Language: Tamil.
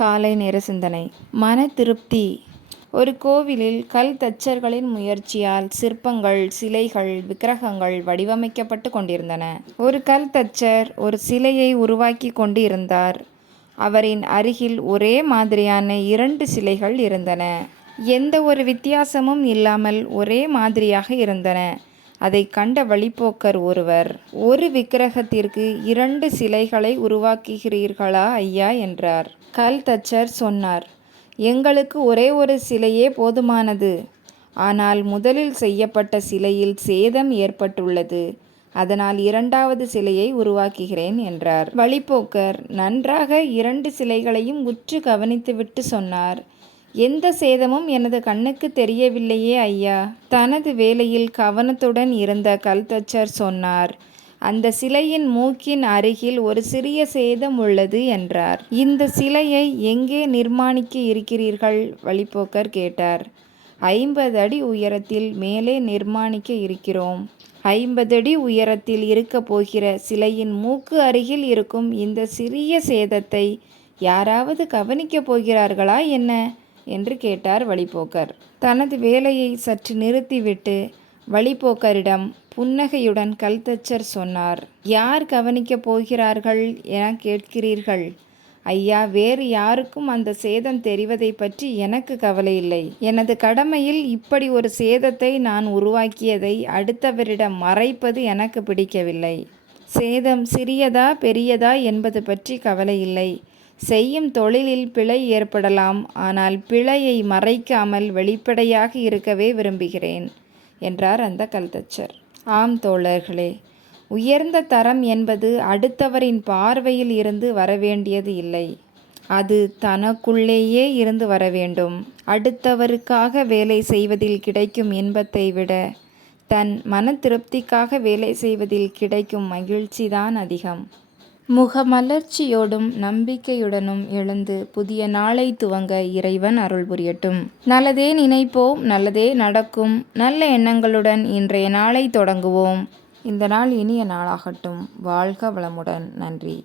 காலை நேர சிந்தனை. மன திருப்தி. ஒரு கோவிலில் கல் தச்சர்களின் முயற்சியால் சிற்பங்கள், சிலைகள், விக்கிரகங்கள் வடிவமைக்கப்பட்டு கொண்டிருந்தன. ஒரு கல் தச்சர் ஒரு சிலையை உருவாக்கி கொண்டு இருந்தார். அவரின் அருகில் ஒரே மாதிரியான 2 சிலைகள் இருந்தன. எந்த ஒரு வித்தியாசமும் இல்லாமல் ஒரே மாதிரியாக இருந்தன. அதை கண்ட வழிப்போக்கர் ஒருவர், "ஒரு விக்கிரகத்திற்கு 2 சிலைகளை உருவாக்குகிறீர்களா ஐயா?" என்றார். கல் தச்சர் சொன்னார், "எங்களுக்கு ஒரே ஒரு சிலையே போதுமானது. ஆனால் முதலில் செய்யப்பட்ட சிலையில் சேதம் ஏற்பட்டுள்ளது. அதனால் 2வது சிலையை உருவாக்குகிறேன்" என்றார். வழிப்போக்கர் நன்றாக 2 சிலைகளையும் உற்று கவனித்துவிட்டு சொன்னார், "எந்த சேதமும் எனது கண்ணுக்கு தெரியவில்லையே ஐயா." தனது வேலையில் கவனத்துடன் இருந்த கல்தச்சர் சொன்னார், "அந்த சிலையின் மூக்கின் அருகில் ஒரு சிறிய சேதம் உள்ளது" என்றார். "இந்த சிலையை எங்கே நிர்மாணிக்க இருக்கிறீர்கள்?" வழிப்போக்கர் கேட்டார். 50 அடி உயரத்தில் மேலே நிர்மாணிக்க இருக்கிறோம். 50 அடி உயரத்தில் இருக்கப் போகிற சிலையின் மூக்கு அருகில் இருக்கும் இந்த சிறிய சேதத்தை யாராவது கவனிக்கப் போகிறார்களா என்ன? என்று கேட்டார் வழிப்போக்கர். தனது வேலையை சற்று நிறுத்திவிட்டு வழிப்போக்கரிடம் புன்னகையுடன் கல்தச்சர் சொன்னார், "யார் கவனிக்கப் போகிறார்கள் என கேட்கிறீர்கள்? ஐயா, வேறு யாருக்கும் அந்த சேதம் தெரிவதை பற்றி எனக்கு கவலையில்லை. எனது கடமையில் இப்படி ஒரு சேதத்தை நான் உருவாக்கியதை அடுத்தவரிடம் மறைப்பது எனக்கு பிடிக்கவில்லை. சேதம் சிறியதா பெரியதா என்பது பற்றி கவலையில்லை. செய்யும் தொழிலில் பிழை ஏற்படலாம். ஆனால் பிழையை மறைக்காமல் வெளிப்படையாக இருக்கவே விரும்புகிறேன்" என்றார் அந்த கல்தச்சர். ஆம் தோழர்களே, உயர்ந்த தரம் என்பது அடுத்தவரின் பார்வையில் இருந்து வரவேண்டியது இல்லை. அது தனக்குள்ளேயே இருந்து வரவேண்டும். அடுத்தவருக்காக வேலை செய்வதில் கிடைக்கும் இன்பத்தை விட தன் மன திருப்திக்காக வேலை செய்வதில் கிடைக்கும் மகிழ்ச்சிதான் அதிகம். முகமலர்ச்சியோடும் நம்பிக்கையுடனும் எழுந்து புதிய நாளை துவங்க இறைவன் அருள் புரியட்டும். நல்லதே நினைப்போம், நல்லதே நடக்கும். நல்ல எண்ணங்களுடன் இன்றைய நாளை தொடங்குவோம். இந்த நாள் இனிய நாளாகட்டும். வாழ்க வளமுடன். நன்றி.